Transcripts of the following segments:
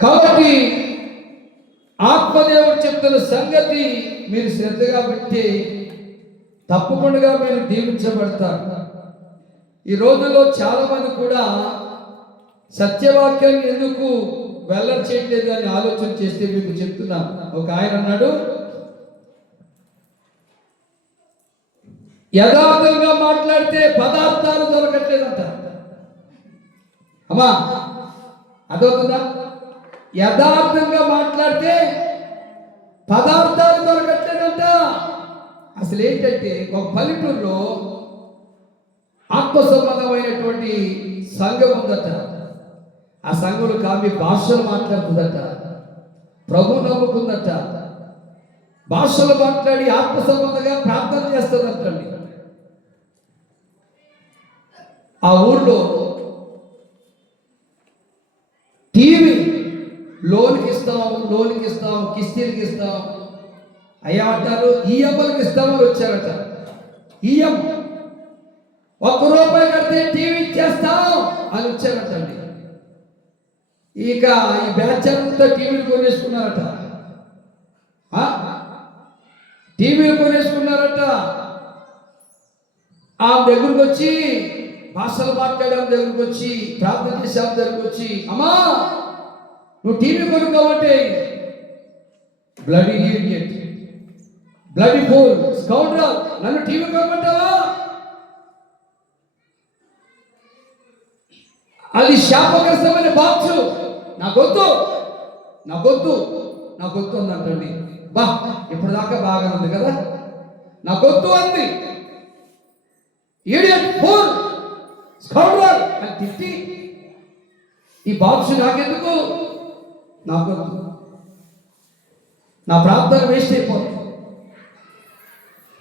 కాబట్టి ఆత్మదేవుడు చెప్తున్న సంగతి మీరు శ్రద్ధగా పెట్టి తప్పకుండా మీరు దీవించబడతారు. ఈ రోజుల్లో చాలా మంది కూడా సత్యవాక్యాన్ని ఎందుకు వెల్లడి చేయట్లేదు అని ఆలోచన చేస్తే మీకు చెప్తున్నా. ఒక ఆయన అన్నాడు యథార్థంగా మాట్లాడితే పదార్థాలు దొరకట్లేదంట. అమ్మా అదవుతుందా యథార్థంగా మాట్లాడితే పదార్థాలు దొరకట్లేదంట. అసలు ఏంటంటే ఒక పల్లెటూరులో ఆత్మసంబంధమైనటువంటి సంఘం ఉందట. ఆ సంఘంలో కామి భాషలు మాట్లాడుతుందట. ప్రభు నమ్ముకుందట. భాషలు మాట్లాడి ఆత్మ సంబంధంగా ప్రార్థన చేస్తుందంటండి. ఆ ఊర్లో టీవీ లోన్కి ఇస్తాం లోన్కి ఇస్తాం కిస్తీలకి ఇస్తాం. అయ్యా అంటారు ఈఎంఐకి ఇస్తామని వచ్చారట. ఈఎం ఒక్క రూపాయి కడితే టీవీ ఇచ్చేస్తాం అని వచ్చారటండి ఇక ఈ బ్యాచ్ అంతా టీవీలు కొనేసుకున్నారట. ఆ? టీవీలు కొనేసుకున్నారట. ఆ దగ్గరకు వచ్చి భాషలు మాట్లాడడం దగ్గరకు వచ్చి ప్రార్థన చేసే దగ్గరకు వచ్చి అమ్మా నువ్వు TV కొనుక్కోవంటే bloody idiot bloody fool scoundrel నన్ను టీవీ కొనమంటావా అది శాపగ్రస్తమైన బాక్సు. నాకొద్దు. నాకొద్దు. నాకొద్దు అందంటండి బా ఇప్పుడు దాకా బాగా ఉంది కదా? నాకొద్దు అంది. ఈడియట్ ఫోర్ స్కౌండ్రల్ అని తిట్టి. ఈ బాక్స్ నాకెందుకు? నాకొద్దు. నా ప్రార్థన వేస్ట్ అయిపోతుంది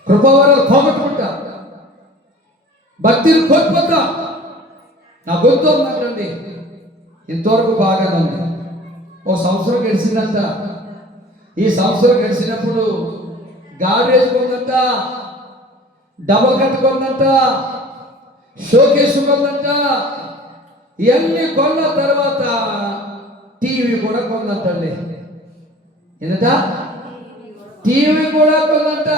కృపావరాలు పోగొట్టుకుంటా. భక్తిని కోల్పోతా. నా గొంతు ఉందండి ఇంతవరకు బాగానే ఉంది. ఓ సంవత్సరం గడిచిందంట. ఈ సంవత్సరం గడిచినప్పుడు గాడేజ్ కొందంట. డబల్ కట్టుకుందంట షోకేస్ కొందంట. ఇవన్నీ కొన్న తర్వాత టీవీ కూడా కొందంటండి. ఎంత? టీవీ కూడా కొందంట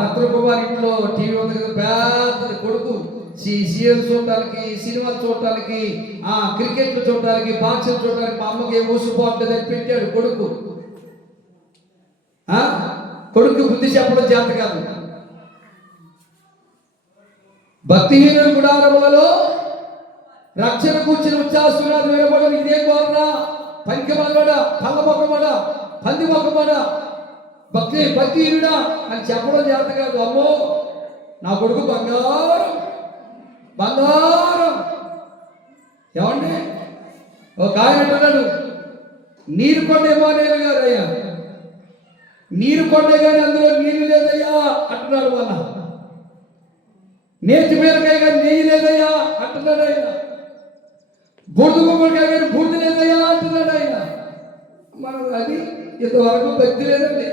రత్న కుమార్ ఇంట్లో టీవీ ఉంది కదా పెద్దది కొడుకు. సి- సీరియల్ చూడటానికి సినిమా చూడటానికి ఆ క్రికెట్ చూడటానికి బాక్సులు చూడటానికి మా అమ్మకి ఏం ఊసిపోవట్లేదు అని పెట్టాడు కొడుకు. ఆ? కొడుకు బుద్ధి చెప్పడం చేత కాదు. భక్తిహీనుల గుడారములలో రక్షణ కూర్చుని ఉచ్చాస్తున్నారు వినబడి ఇదే కోరరా పనికి మల్లడా పల్ల మొక్కమడా పంది మొక్కమడా భక్తి భక్తిహీనుడా అని చెప్పడం చేత కాదు. అమ్మో నా కొడుకు బంగారం. బంగారం. ఏమండి? ఒక ఆయన అంటున్నాడు నీరు కొండేమో నేను గారు అయ్యా. నీరు కొండే కానీ అందులో నీళ్ళు లేదయ్యా అంటున్నాడు వాళ్ళ నేతి బీరకాయ కానీ నెయ్యి లేదయ్యా అంటున్నాడు ఆయన. బూడిద గుమ్మడికాయ కానీ బూడిద లేదయ్యా అంటున్నాడు ఆయన మనం అది ఇంతవరకు భక్తి లేదండి.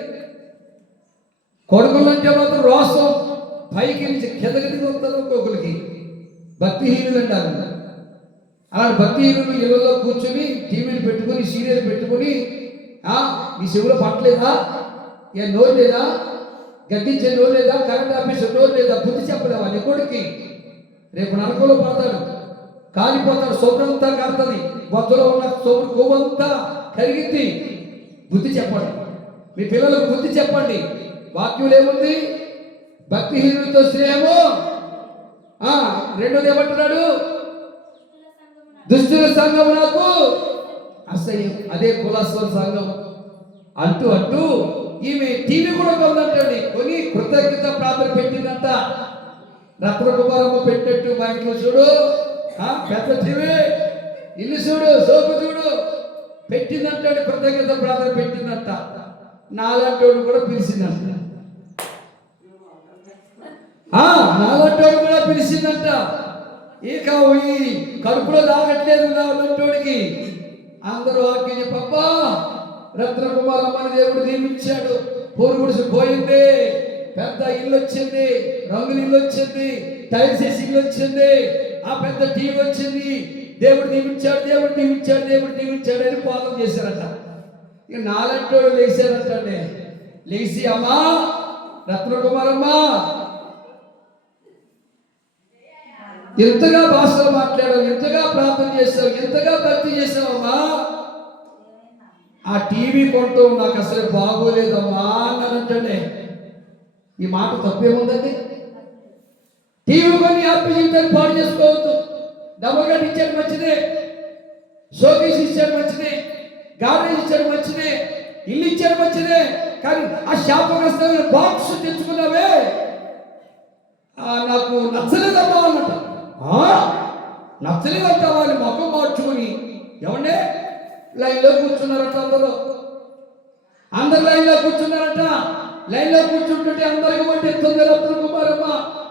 కొడుకులంటే మాత్రం రోషం పైకి నుంచి కిందకి వస్తారు ఒక్కొక్కరికి. భక్తిహీనులు అంటారు అలాంటి భక్తిహీనులు ఇళ్ళలో కూర్చొని టీవీలు పెట్టుకొని సీరియల్ పెట్టుకొని ఆ నీ చెవులో పట్టలేదా? ఏ నోరు లేదా? గడ్డించే నోరు లేదా? కరెంట్ ఆఫీస్ నోరు లేదా? బుద్ధి చెప్పలేవా? నీ కొడుక్కి. రేపు నరకంలో పడతాడు. కాలిపోతాడు శుభ్రంతా కారుతుంది. బొద్దలో ఉన్న శుభ్ర కొవ్వంతా కరిగింది బుద్ధి చెప్పండి. మీ పిల్లలకు బుద్ధి చెప్పండి. వాక్యం ఏముంది? భక్తిహీనులతో స్నేహము. ఆ, రెండోది ఏమంటున్నాడు? దుష్టుల సంఘం నాకు అసహ్యం. అదే కులాస్వర సంఘం. అంటూ అంటూ ఈమె టీవీ కూడా కొందంటండి కొని కృతజ్ఞత ప్రార్థన పెట్టిందంట. రత్న కుమారమ్మ పెట్టినట్టు మా ఇంట్లో చూడు. పెద్ద టీవీ. ఇల్లు చూడు సోపు చూడు. పెట్టిందంటే కృతజ్ఞత ప్రార్థన పెట్టిందంట. నాలాంటి వాడు కూడా పిలిచిందంట. ఆ వాడు కూడా పిలిచిందంట. ఇక ఈ కడుపులో తాగట్లేదు నాలంటోడికి అందరూ ఆకి పప్ప రత్న కుమారమ్మని దేవుడు దీవించాడు పూర్వుడిసి పోయింది. పెద్ద ఇల్లు వచ్చింది రంగులు ఇల్లు వచ్చింది టైల్స్ వేసి ఇల్లు వచ్చింది ఆ పెద్ద టీవీ వచ్చింది. దేవుడు దీవించాడు దేవుడు దీవించాడు దేవుడు దీవించాడు అని పాదం చేశారట. ఇక నాలంటోడు లేచారంటే లేచి అమ్మా రత్నకుమారమ్మా ఎంతగా భాషలు మాట్లాడావు ఎంతగా ప్రార్థన చేశావు ఎంతగా భక్తి చేసావమ్మా ఆ టీవీ కొంటూ నాకు అసలు బాగోలేదమ్మా అన్నారంటే ఈ మాట తప్పేముందండి? టీవీ కొని హ్యాపీ జీవితాన్ని పాడు చేసుకోవద్దు. డబుల్ గట్ ఇచ్చాడు మంచిదే షోకేస్ ఇచ్చాడు మంచిదే గార్డెన్ ఇచ్చాడు మంచిదే ఇల్లు ఇచ్చాడు మంచిదే కానీ ఆ శాపగ్రస్తమైన బాక్స్ తెచ్చుకున్నావే. నాకు నచ్చలేదమ్మా అన్నట ఆ, నచ్చలేదంటావా అని మొక్క మార్చుకుని ఏమండే? లైన్లో కూర్చున్నారట అందరూ. అందరు లైన్లో కూర్చున్నారట. లైన్లో కూర్చుంటుంటే అందరికి వంటి ఎత్తుంది రత్న కుమారమ్మ.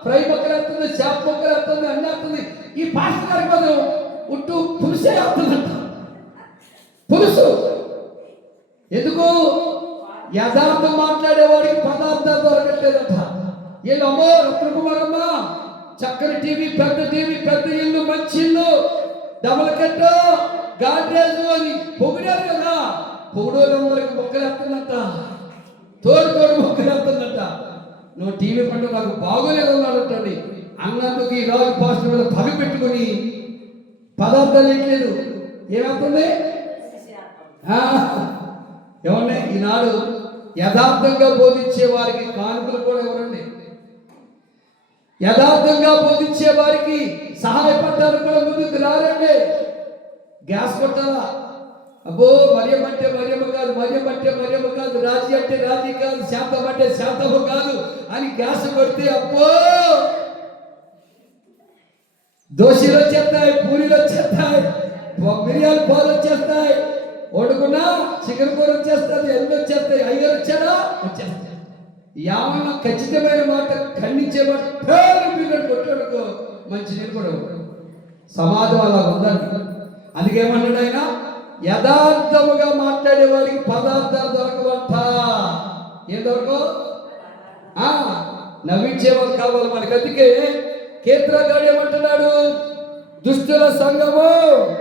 ఫ్రై మొక్కలు ఎత్తుంది చేప మొక్కలు ఎత్తుంది అన్నీ ఎత్తుంది. ఈ పాస్టర్ గారి మాత్రం ఉట్టు పులుసే అవుతుందంట. పులుసు ఎందుకు? యథార్థం మాట్లాడేవాడికి పదార్థాలు దొరకట్లేదంట. వీళ్ళమ్మో రత్న చక్కని టీవీ పెద్ద టీవీ పెద్ద ఇల్లు మంచి ఇల్లు డబల్ కట్టు గాడ్రేజ్ అని పొగిడారు కదా. పొగిడోళ్ళందరికి మొక్కలు ఎత్తుందంట తోడు తోడు మొక్కలు ఎత్తుందంట నువ్వు టీవీ పండు నాకు బాగోలేదు అన్నాడంటండి అన్నందుకు ఈ రోజు పాస్టర్ మీద పగ పెట్టుకుని పదార్థాలు ఇట్లేదు ఏమవుతుంది? ఆ, ఏమండి ఈనాడు యథార్థంగా బోధించే వారికి కానుకలు కూడా ఎవరండి? యథార్థంగా బోధించే వారికి సహాయపడ్డానికి కూడా ముందుకు రారండి. గ్యాస్ కొట్టాలా? అబ్బో మరియం అంటే మరియమ్మ కాదు మరియం అంటే మరియమ్మ కాదు రాజీ అంటే రాజీ కాదు శాంతం అంటే శాంతము కాదు అని గ్యాస్ కొడితే అబ్బో! దోశలు వచ్చేస్తాయి పూరీలు వచ్చేస్తాయి బిర్యానీ మిరియాలు పాలు వచ్చేస్తాయి వండుకున్నా చికెన్ కూర వచ్చేస్తుంది ఎన్ని వచ్చేస్తాయి అయ్యో వచ్చారా వచ్చేస్తాయి. యావన్న ఖచ్చితమైన మాట ఖండించే మాట పిల్లలు కొట్టాడుకో మంచి నీరు కూడా సమాజం అలా ఉందండి అందుకేమన్నాడు ఆయన? యథార్థముగా మాట్లాడే వాడికి పదార్థాలు దొరకవంట. ఏం దొరకవు? ఆ, నవ్వించేవారు కావాలి మనకి. అందుకే కేంద్రగాడు ఏమంటున్నాడు దుష్టుల సంఘము.